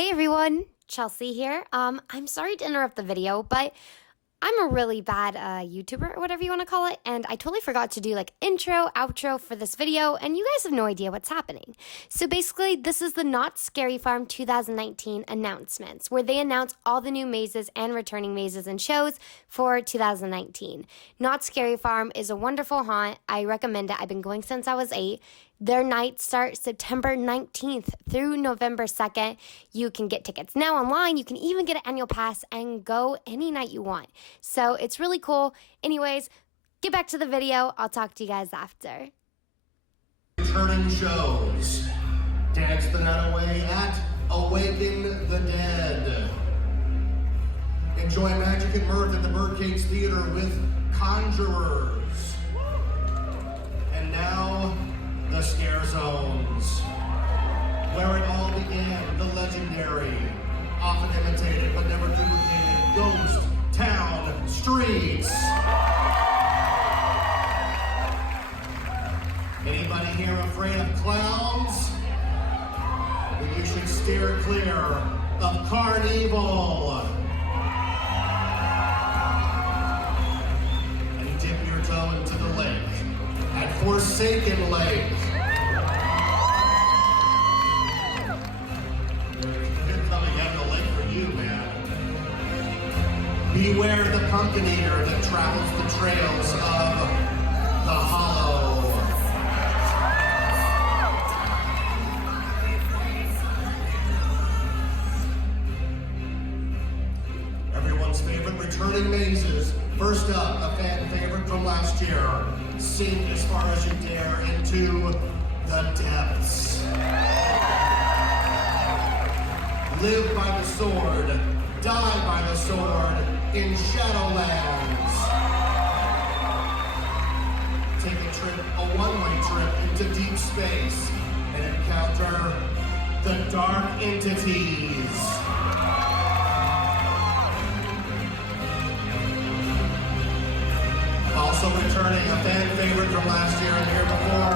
Hey everyone, Chelsea here. I'm sorry to interrupt the video, but I'm a really bad YouTuber or whatever you want to call it, and I totally forgot to do like intro, outro for this video, and you guys have no idea what's happening. So basically, this is the Knott Scary Farm 2019 announcements, where they announce all the new mazes and returning mazes and shows for 2019. Knott Scary Farm is a wonderful haunt. I recommend it. I've been going since I was 8. Their nights start September 19th through November 2nd. You can get tickets now online. You can even get an annual pass and go any night you want. So it's really cool. Anyways, get back to the video. I'll talk to you guys after. Returning shows. Dance the night away at Awaken the Dead. Enjoy magic and mirth at the Birdcage Theater with Conjurers. And now, the Scare Zones, where it all began, the legendary, often imitated but never duplicated Ghost Town Streets. Anybody here afraid of clowns? Then you should steer clear of Carnival. And dip your toe into the lake at Forsaken Lake. They're coming at the lake for you, man. Beware the pumpkin eater that travels the trails of the hollow. Everyone's favorite returning mazes. First up, a fan favorite from last year. Sink as far as you dare into the depths. Live by the sword, die by the sword in Shadowlands. Take a one-way trip into deep space and encounter the dark entities. Also returning, a fan favorite from last year and the year before,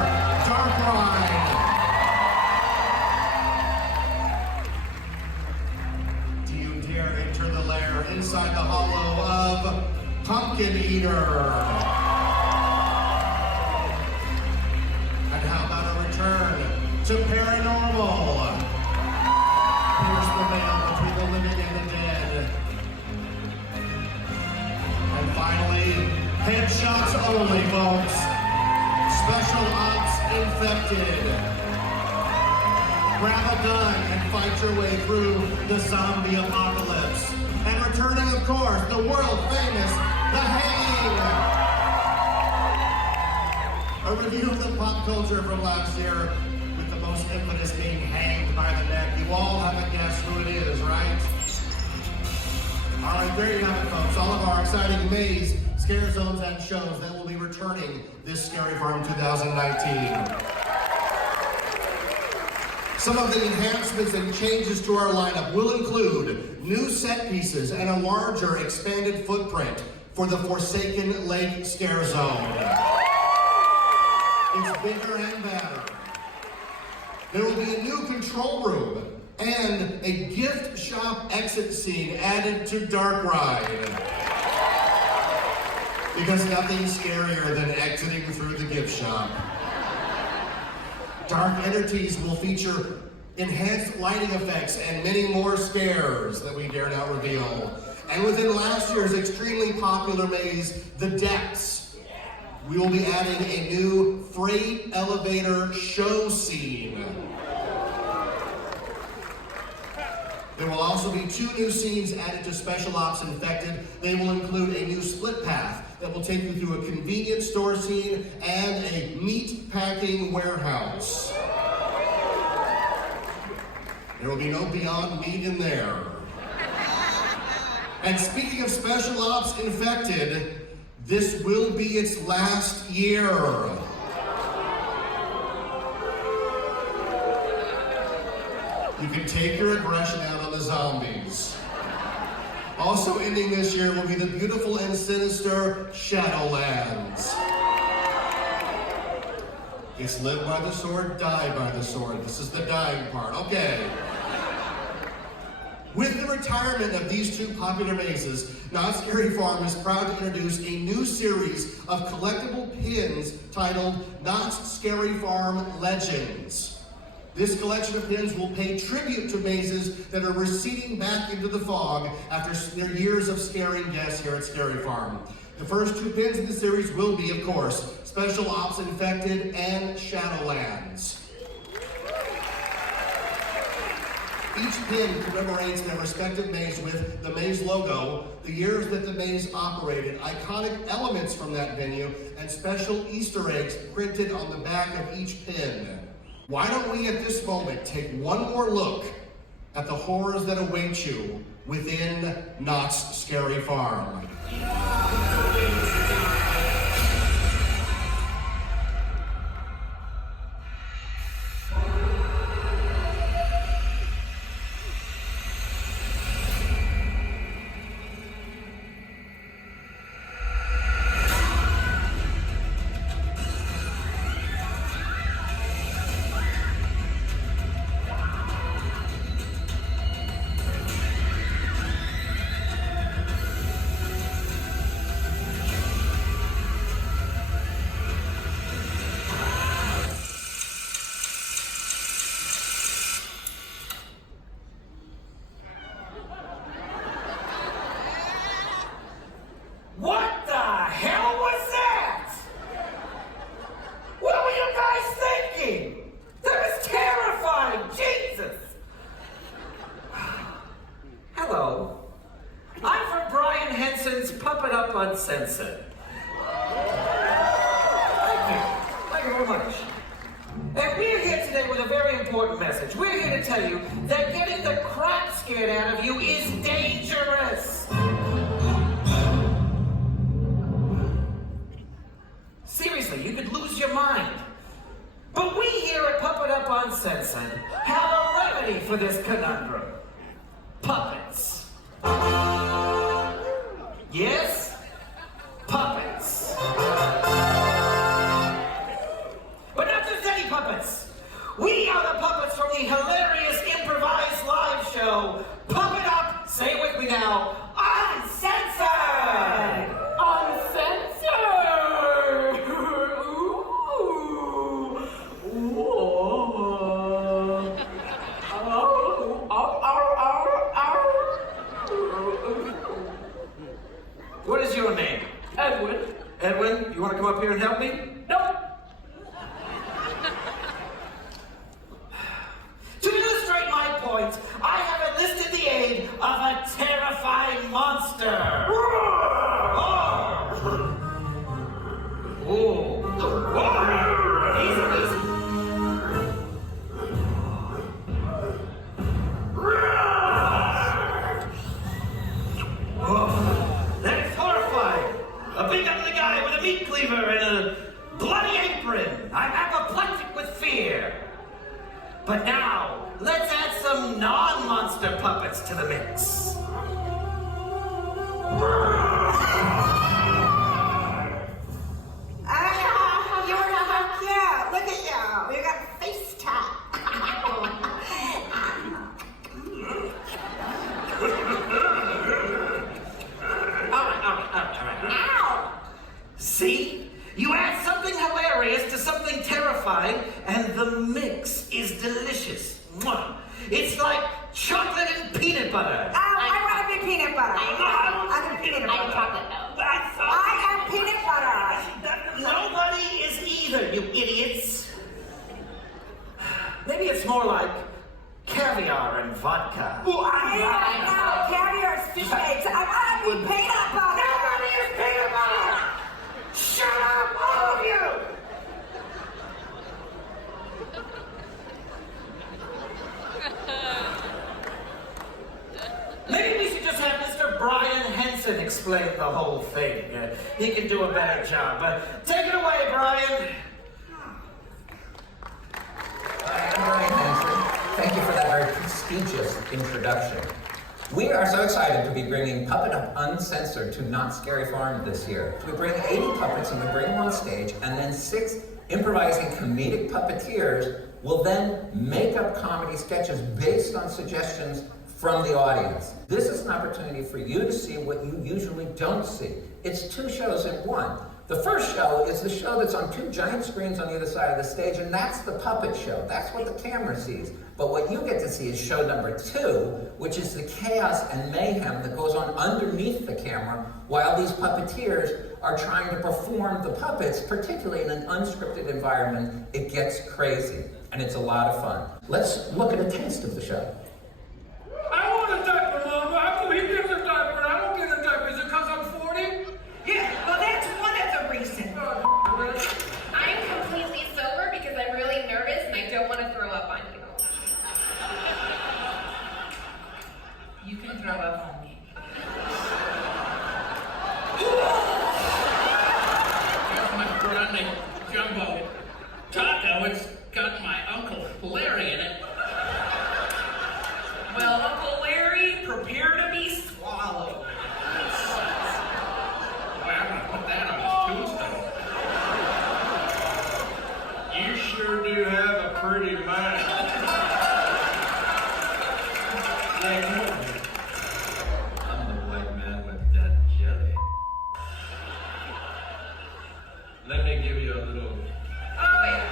Dark Ride. Do you dare enter the lair inside the hollow of Pumpkin Eater? And how about a return to Paranormal? Pierce the veil between the living and the dead. And finally, headshots only, folks. Special Ops Infected. Grab a gun and fight your way through the zombie apocalypse. And returning, of course, the world famous The Hanging. A review of the pop culture from last year, with the most infamous being hanged by the neck. You all have a guess who it is, right? All right, there you have it, folks. All of our exciting maze, Scare Zones, and shows that will be returning this Scary Farm 2019. Some of the enhancements and changes to our lineup will include new set pieces and a larger expanded footprint for the Forsaken Lake Scare Zone. It's bigger and better. There will be a new control room and a gift shop exit scene added to Dark Ride. Because nothing's scarier than exiting through the gift shop. Dark entities will feature enhanced lighting effects and many more scares that we dare not reveal. And within last year's extremely popular maze, The Depths, we will be adding a new freight elevator show scene. There will also be 2 new scenes added to Special Ops Infected. They will include a new split path that will take you through a convenience store scene and a meat packing warehouse. There will be no Beyond Meat in there. And speaking of Special Ops Infected, this will be its last year. You can take your aggression out on the zombies. Also ending this year will be the beautiful and sinister Shadowlands. It's live by the sword, die by the sword. This is the dying part. Okay. With the retirement of these two popular mazes, Knott's Scary Farm is proud to introduce a new series of collectible pins titled Knott's Scary Farm Legends. This collection of pins will pay tribute to mazes that are receding back into the fog after their years of scaring guests here at Scary Farm. The first two pins in the series will be, of course, Special Ops Infected and Shadowlands. Each pin commemorates their respective maze with the maze logo, the years that the maze operated, iconic elements from that venue, and special Easter eggs printed on the back of each pin. Why don't we at this moment take one more look at the horrors that await you within Knott's Scary Farm. What the hell was that? What were you guys thinking? That was terrifying, Jesus! Hello. I'm from Brian Henson's Puppet Up Uncensored. Thank you very much. And we're here today with a very important message. We're here to tell you that getting the crap scared out of you is dangerous. Seriously, you could lose your mind. But we here at Puppet Up Uncensored have a remedy for this conundrum. Puppets. Yes? Puppets. But not just any puppets. We are the puppets from the hilarious improvised live show, Puppet Up, say it with me now, Uncensored! Uncensored! What is your name? Edwin. Edwin, you want to come up here and help me? Nope. To illustrate my point, I have enlisted the aid of a terrifying monster. Easy, easy. That's horrifying. A big ugly guy with a meat cleaver and a bloody apron. I'm apoplectic with fear. But now, let's add some non-monster puppets to the mix. You're so cute. Look at you. You got face tat. Ow! See? You add something hilarious to something terrifying, and the mix is delicious. Mwah. It's like chocolate and peanut butter. I want to be peanut butter. I'm peanut butter. I'm chocolate though. I am peanut butter. Nobody is either, you idiots. Maybe it's more like caviar and vodka. No, caviar is fish eggs. I want to be peanut butter. Nobody is peanut butter! Shut up, all of you! Maybe we should just have Mr. Brian Henson explain the whole thing. He can do a better job. Take it away, Brian. I'm Brian Henson. Thank you for that very prestigious introduction. We are so excited to be bringing Puppet Up Uncensored to Knott's Scary Farm this year. We bring 80 puppets and we bring them on stage, and then 6 improvising comedic puppeteers will then make up comedy sketches based on suggestions from the audience. This is an opportunity for you to see what you usually don't see. It's 2 shows in one. The first show is the show that's on 2 giant screens on either side of the stage, and that's the puppet show. That's what the camera sees. But what you get to see is show number 2, which is the chaos and mayhem that goes on underneath the camera while these puppeteers are trying to perform the puppets, particularly in an unscripted environment. It gets crazy, and it's a lot of fun. Let's look at a taste of the show. I want a diaper, Mama. How come he gets a diaper and I don't get a diaper? Is it because I'm 40? Yeah, well, that's one of the reasons. I'm completely sober because I'm really nervous and I don't want to throw up on you. You can throw up on me. Here's my brownie jumbo taco. It's got my Uncle Larry in it. Well, Uncle Larry, prepare to be swallowed. Boy, I'm gonna put that on his tombstone. You sure do have a pretty mind. Yeah, come over here. I'm the white man with that jelly. Let me give you a little. Oh, wait.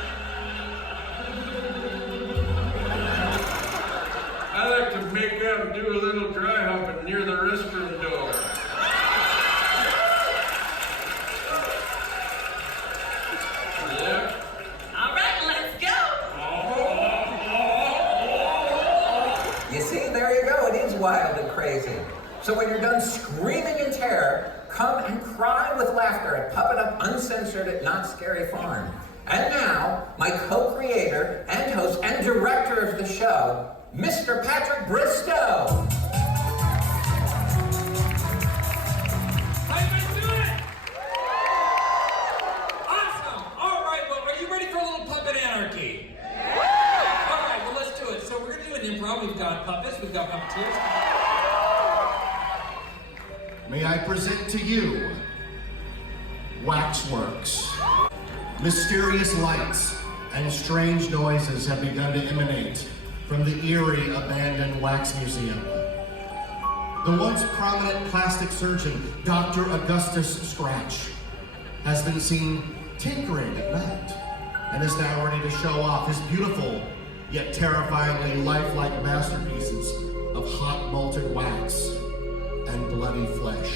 I like to make out and do a little dry hopping near the restroom door. Yeah. All right, let's go. You see, there you go. It is wild and crazy. So when you're done screaming in terror, come and cry with laughter at Puppet Up Uncensored at Knott Scary Farm. And now, my co-creator and host and director of the show, Mr. Patrick Bristow. How you guys doing? Awesome! All right, well, are you ready for a little puppet anarchy? All right, well, let's do it. So we're gonna do an improv. We've got puppets, we've got puppeteers. May I present to you Waxworks. Mysterious lights and strange noises have begun to emanate from the eerie abandoned wax museum. The once prominent plastic surgeon, Dr. Augustus Scratch, has been seen tinkering at night and is now ready to show off his beautiful yet terrifyingly lifelike masterpieces of hot molten wax and bloody flesh.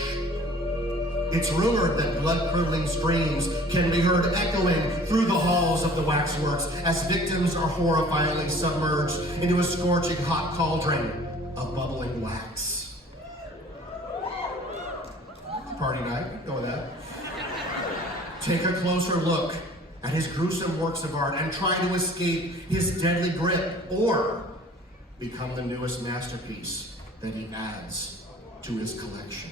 It's rumored that blood-curdling screams can be heard echoing through the halls of the waxworks as victims are horrifyingly submerged into a scorching hot cauldron of bubbling wax. Party night, go with that. Take a closer look at his gruesome works of art and try to escape his deadly grip, or become the newest masterpiece that he adds to his collection.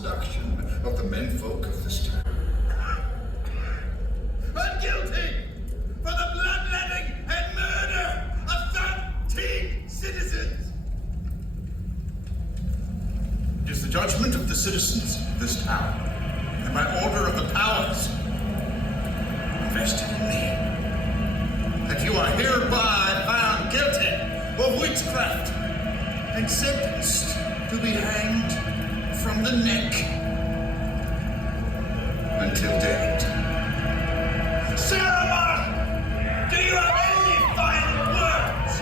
seduction of the menfolk of this town. But guilty for the bloodletting and murder of 13 citizens. It is the judgment of the citizens of this town, and by order of the powers invested in me, that you are hereby found guilty of witchcraft and sentenced to be hanged from the neck until dead. Sarah, do you have any final words?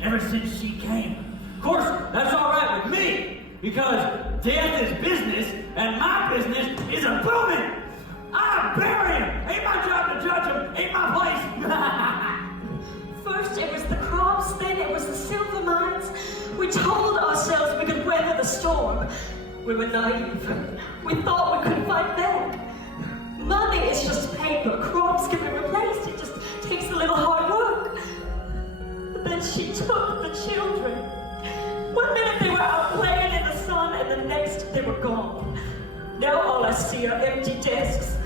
Ever since she came. Of course, that's all right with me, because death is business, and my business is a booming. I bury him. Ain't my job to judge him. Ain't my place. First it was the crops, then it was the silver mines. We told ourselves we could weather the storm. We were naive. We thought we could fight back. Money is just paper. Crops can be replaced. It just takes a little hard work. But then she took the children. One minute they were out playing in the sun, and the next they were gone. Now all I see are empty desks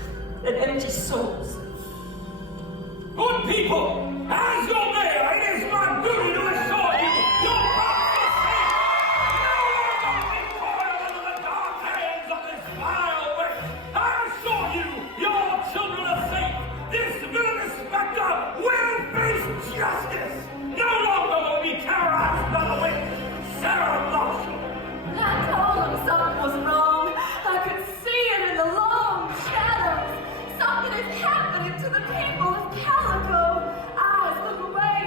and empty souls. Good people, as your mayor, it is my duty to assure you your property is safe. No one will be coiled under the dark hands of this vile witch. I assure you, your children are safe. This villainous specter will face justice. No longer will be terrorized by the witch, Sarah Marshall. I told him something was wrong. I could see it in the long shadows. Something is happening to the people of Calico. Eyes look away.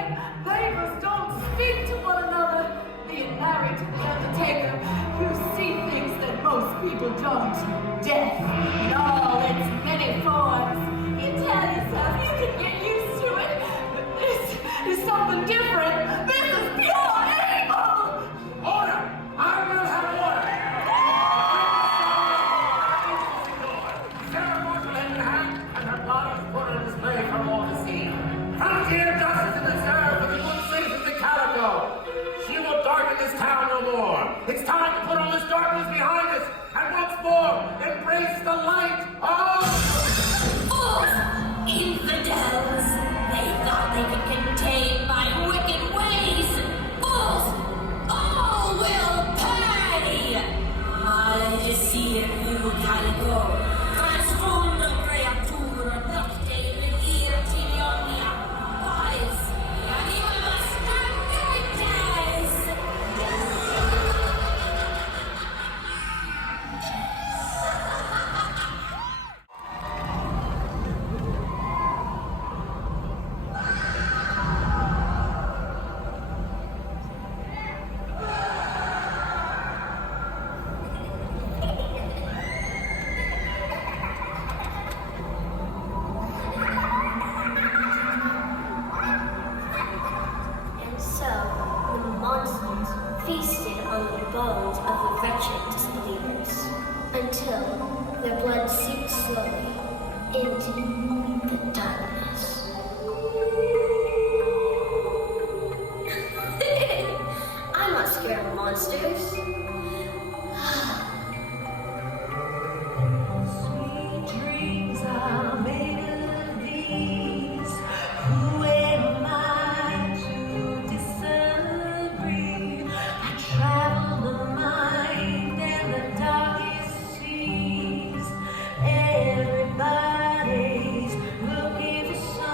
Neighbors don't speak to one another. Being married to the undertaker, you see things that most people don't. Death in all its many forms. You tell yourself you can get used to it, but this is something different. This is pure evil. Order! I will have order! Sarah Marshall has been hanged, and her body is put on display for all to see. Frontier justice in the serve for the good citizens of Calico. She will darken this town no more. It's time to put all this darkness behind us, and once more, embrace the light of... Fools! Infidels! They thought they could contain my wicked ways! Fools! All will pay! Maledicere you, Calico! Transformo creatura nocte levirti omnia! Pais! Animas cantantes! And so, the monsters feasted on the bones of the wretched disbelievers, until their blood seeped slowly into the darkness. I'm not scared of monsters. Sweet dreams are made of these. Who am I to disagree? I travel the mind and the darkest seas. Everybody's looking for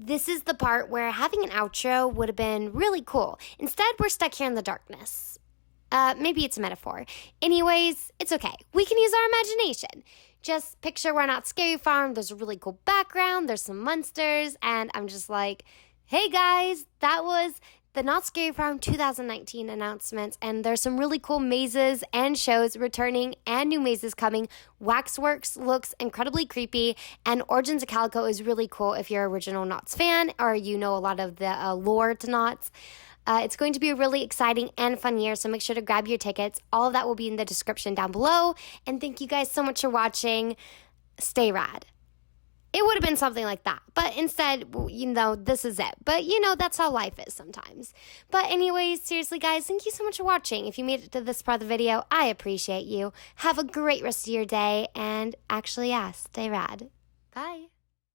This is the part where having an outro would have been really cool. Instead, we're stuck here in the darkness. Maybe it's a metaphor. Anyways, it's okay. We can use our imagination. Just picture we're not Scary Farm. There's a really cool background. There's some monsters. And I'm just like, hey guys, that was the Not Scary Farm 2019 announcements. And there's some really cool mazes and shows returning and new mazes coming. Waxworks looks incredibly creepy. And Origins of Calico is really cool if you're an original Knott's fan or you know a lot of the lore to Knott's. It's going to be a really exciting and fun year, so make sure to grab your tickets. All of that will be in the description down below. And thank you guys so much for watching. Stay rad. It would have been something like that, but instead, this is it. But, that's how life is sometimes. But anyways, seriously, guys, thank you so much for watching. If you made it to this part of the video, I appreciate you. Have a great rest of your day, and actually, stay rad. Bye.